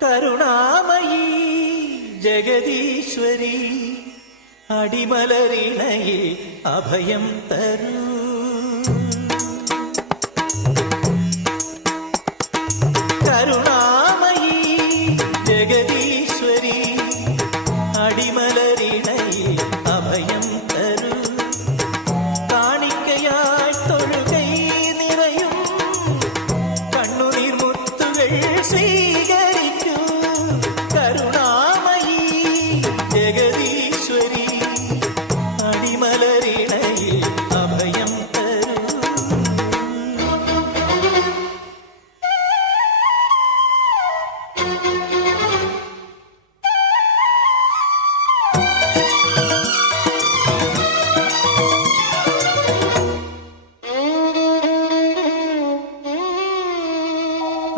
കരുണാമയീ ജഗദീശ്വരി അടിമലറിണയിൽ അഭയം തരൂ കരുണാ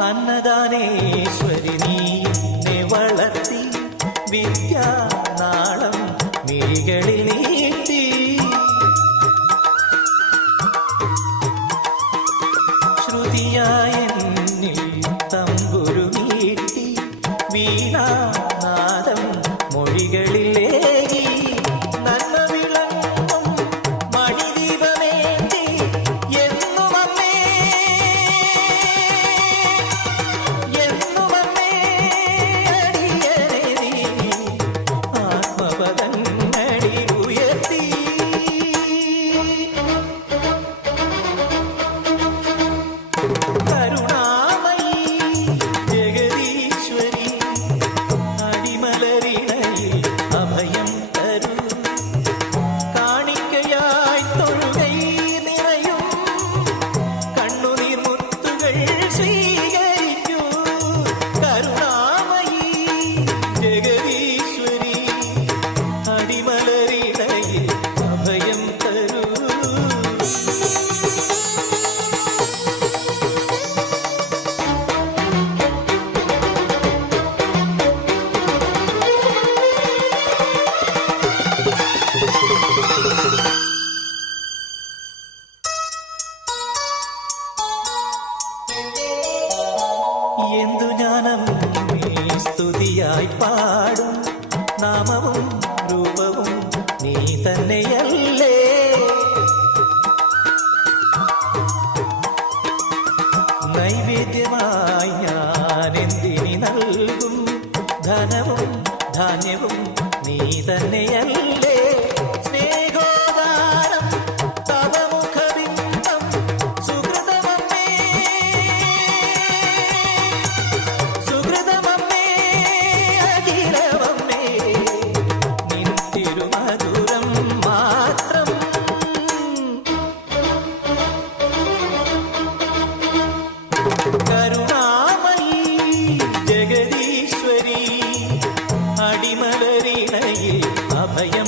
അന്നദാനേശ്വരി നീ വളർത്തി വിദ്യാനാളം മിഴികളിൽ നീട്ടി. ശ്രുതിയായ എന്തു ജ്ഞാനമേ സ്തുതിയായി പാടും? നാമവും രൂപവും നീ തന്നെയല്ലേ. നൈവേദ്യമായി ഞാൻ നൽകും? ധനവും ധാന്യവും നീ തന്നെയല്ലേ. அபயம்